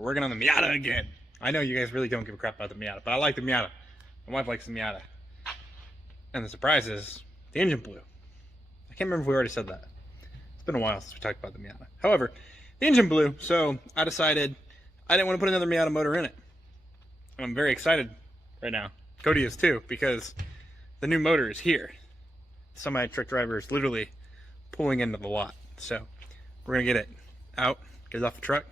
We're working on the Miata again. I know you guys really don't give a crap about the Miata, but I like the Miata. My wife likes the Miata. And the surprise is, the engine blew. I can't remember if we already said that. It's been a while since we talked about the Miata. However, the engine blew, so I decided I didn't want to put another Miata motor in it. And I'm very excited right now. Cody is too, because the new motor is here. Some of my truck drivers literally pulling into the lot. So we're gonna get it out, get it off the truck,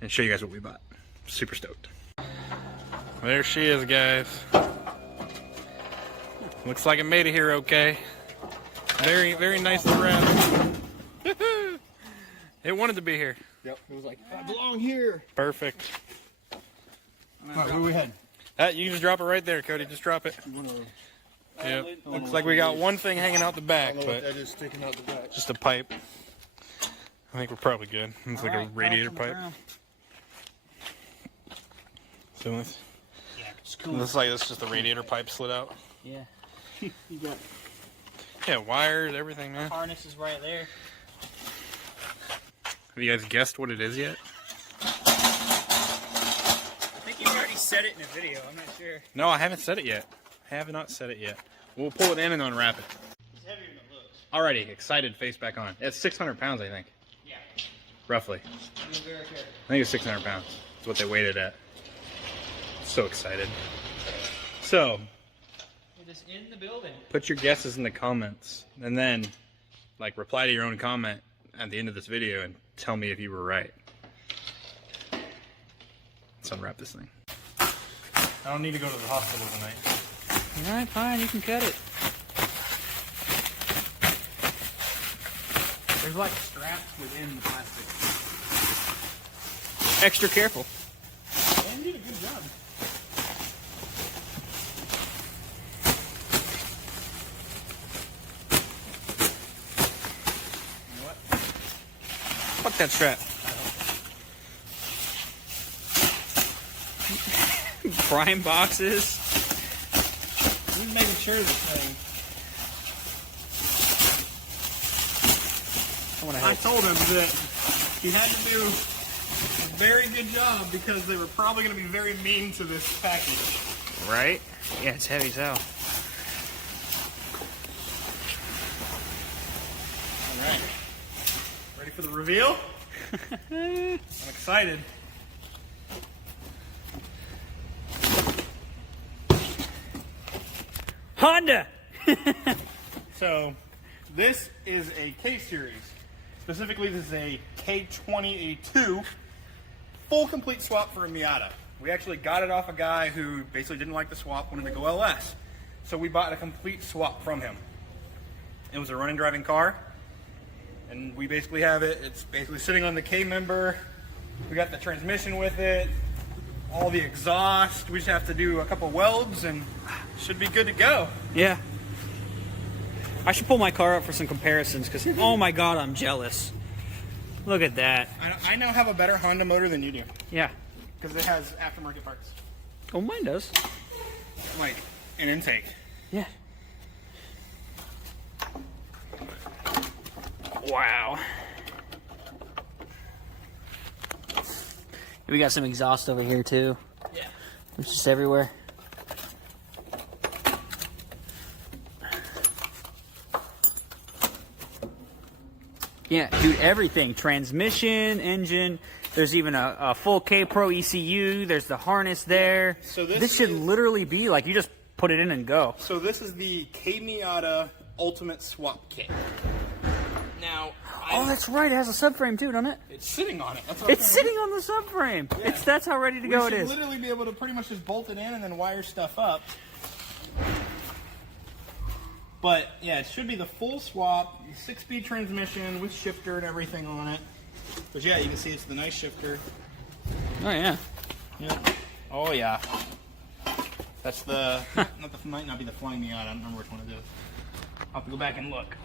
and show you guys what we bought. Super stoked. There she is, guys. Looks like it made it here okay. Very, very nice and round. It wanted to be here. Yep, it was like, I belong here. Perfect. Alright, where we heading? You can just drop it right there, Cody. Just drop it. Yep. Looks like we got one thing hanging out the back, but that is sticking out the back. just a pipe. I think we're probably good. It's like a radiator pipe. So this, It's cool. looks like it's just the radiator pipe slid out. Yeah. You got Yeah, wires, everything, man. harness is right there. Have you guys guessed what it is yet? I think you already said it in a video. I'm not sure. No, I haven't said it yet. I have not said it yet. We'll pull it in and unwrap it. It's heavier than it looks. Alrighty, excited face back on. It's 600 pounds, I think. Yeah. Roughly. I'm very careful. I think it's 600 pounds. That's what they weighed it at. So excited. So, It is in the building. put your guesses in the comments. And then, like, reply to your own comment at the end of this video and tell me if you were right. Let's unwrap this thing. I don't need to go to the hospital tonight. Alright, fine. You can cut it. There's like straps within the plastic. Extra careful. And you did a good job. You know what? Fuck that strap. Prime boxes. Just making sure this thing. I told him that he had to do a very good job because they were probably going to be very mean to this package. Right? Yeah, it's heavy as hell. All right. Ready for the reveal? I'm excited. Honda! So, this is a K series. Specifically, this is a K20 A2 full complete swap for a Miata. We actually got it off a guy who basically didn't like the swap, wanted to go LS. So we bought a complete swap from him. It was a running driving car, and we basically have it. It's basically sitting on the K member. We got the transmission with it, all the exhaust. We just have to do a couple welds and should be good to go. Yeah. I should pull my car up for some comparisons because, oh my god, I'm jealous. Look at that. I now have a better Honda motor than you do Yeah. because it has aftermarket parts, Oh, mine does. like an intake. Yeah. Wow. We got some exhaust over here too. Yeah. It's just everywhere. Yeah, dude, everything. Transmission, engine. There's even a full K Pro ECU. There's the harness there. So this should is- literally be like you just put it in and go. So this is the K Miata Ultimate Swap Kit. Now, Oh, that's right. It has a subframe too, doesn't it? it's sitting on it. That's what It's I'm trying to sitting on the subframe. Yeah. That's how ready to do. go We it should is. literally be able to pretty much just bolt it in and then wire stuff up. But yeah, it should be the full swap, 6-speed transmission with shifter and everything on it. But yeah, you can see it's the nice shifter. Oh yeah. Yep. Oh yeah. That's the might not be the Flying Miata. I don't remember which one it is. I'll have to go back and look.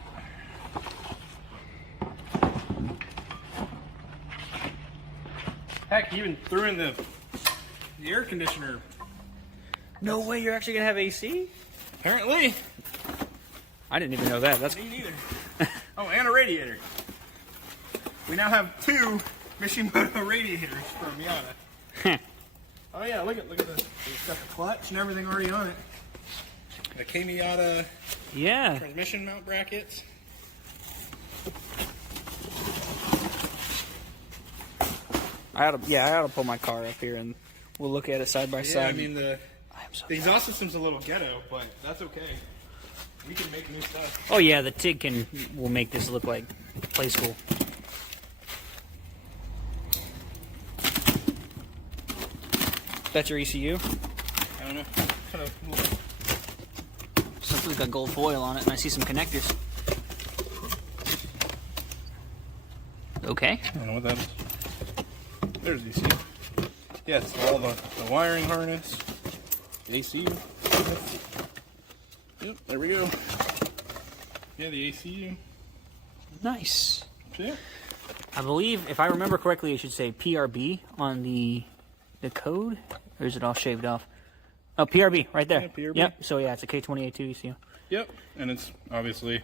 Heck, he even threw in the air conditioner. No way. You're actually gonna have AC? Apparently. I didn't even know that. That's Me neither. Oh, and a radiator. We now have two Mishimoto radiators for a Miata. Oh yeah, look at this. It's got the clutch and everything already on it. The K Miata Yeah. transmission mount brackets. I ought to pull my car up here and we'll look at it side by Yeah, side. I mean the So exhaust system's a little ghetto, but that's okay. We can make new stuff. oh yeah, the TIG will make this look like play school. That's your ECU? I don't know. Kind of little... Something's got gold foil on it, and I see some connectors. Okay. I don't know what that is. There's the ECU. Yes, all the wiring harness, the ACU. Yep, there we go. Yeah, the ACU. Nice. So, yeah. I believe, if I remember correctly, it should say PRB on the code, or is it all shaved off? Oh, PRB, right there. Yeah, PRB. Yep. So yeah, it's a K20A2 ECU. Yep, and it's obviously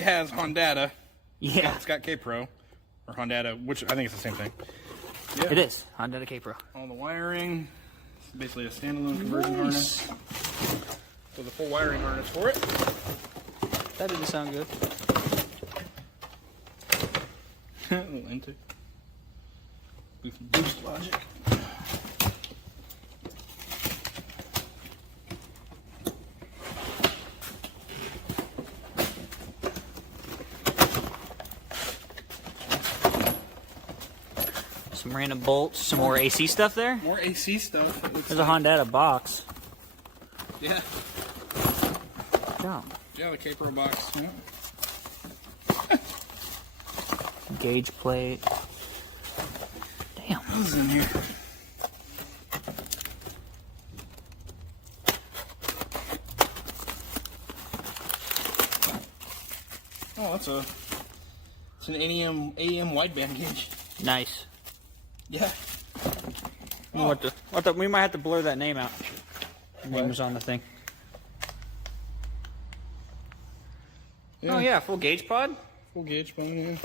has Hondata. Yeah. It's got K-Pro or Hondata, which I think it's the same thing. Yeah. It is Honda K-Pro. All the wiring. It's basically a standalone conversion harness. So the full wiring harness for it. That didn't sound good. A little intake. Boost logic. Some random bolts, some more AC stuff there. More AC stuff. There's a Honda box. Yeah. Oh. Yeah, the K-Pro box. Yeah. Gauge plate. Damn. What's in here? Oh, it's an AM wideband gauge. Nice. Yeah. We might have to blur that name out. The name was on the thing. Yeah. Oh yeah, full gauge pod. Full gauge bone, yeah.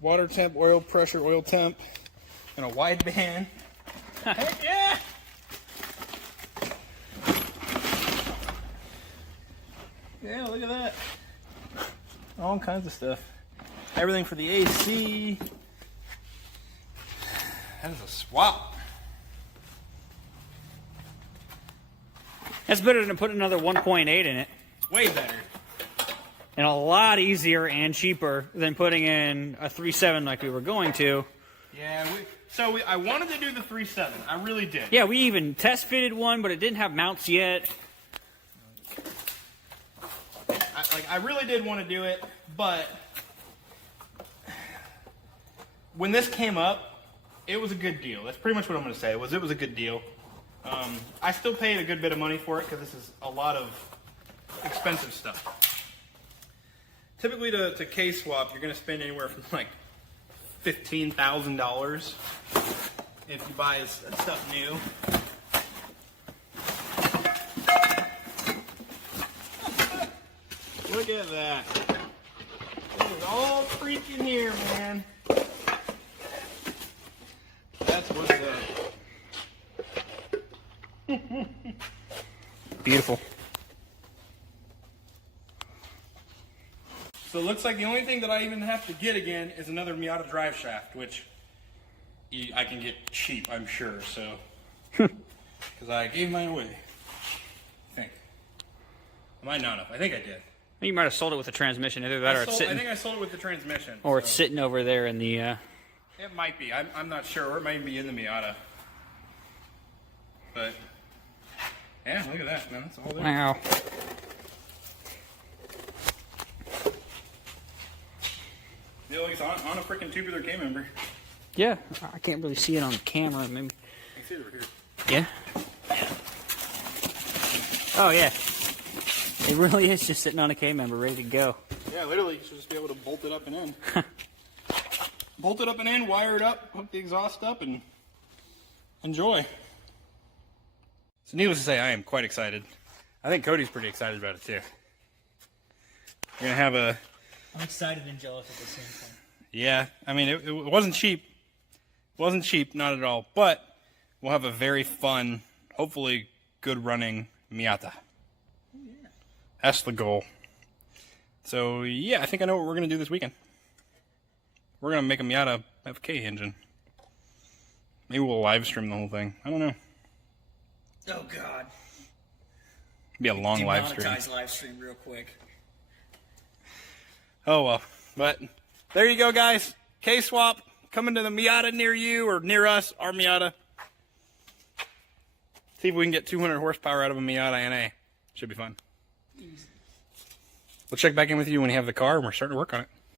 Water temp, oil pressure, oil temp, and a wideband. Heck yeah! Yeah, look at that. All kinds of stuff. Everything for the AC. That is a swap. That's better than putting another 1.8 in it. Way better. And a lot easier and cheaper than putting in a 3.7 like we were going to. Yeah, I wanted to do the 3.7. I really did. Yeah, we even test fitted one, but it didn't have mounts yet. I really did want to do it, but when this came up, it was a good deal. That's pretty much what I'm going to say. It was a good deal. I still paid a good bit of money for it because this is a lot of expensive stuff. Typically, to K-swap, you're going to spend anywhere from like $15,000 if you buy stuff new. Look at that. It is all freaking here, man. That's what's up. Beautiful. So it looks like the only thing that I even have to get again is another Miata drive shaft, which I can get cheap, I'm sure, so. Because I gave mine away. I think. I might not have. I think I did. You might have sold it with the transmission, either that or it's I sitting. think I sold it with the transmission. Or it's sitting over there in the. It might be. I'm not sure. Or it might be in the Miata. But yeah, look at that, man. That's all there. Wow. Yeah, like it's on a freaking tubular K member. Yeah, I can't really see it on the camera. Maybe. I can see it over here. Yeah. Oh yeah. It really is just sitting on a K member, ready to go. Yeah, literally, you should just be able to bolt it up and in. Bolt it up and in, wire it up, hook the exhaust up, and enjoy. So needless to say, I am quite excited. I think Cody's pretty excited about it too. We're gonna have I'm excited and jealous at the same time. Yeah, I mean, it wasn't cheap. It wasn't cheap, not at all. But we'll have a very fun, hopefully good running Miata. Oh, yeah. That's the goal. So, yeah, I think I know what we're going to do this weekend. We're going to make a Miata FK engine. Maybe we'll live stream the whole thing. I don't know. Oh, God. Be a long live stream. Demonetize live stream real quick. Oh, well. But there you go, guys. K-Swap coming to the Miata near you or near us, our Miata. See if we can get 200 horsepower out of a Miata NA. Should be fun. We'll check back in with you when you have the car and we're starting to work on it.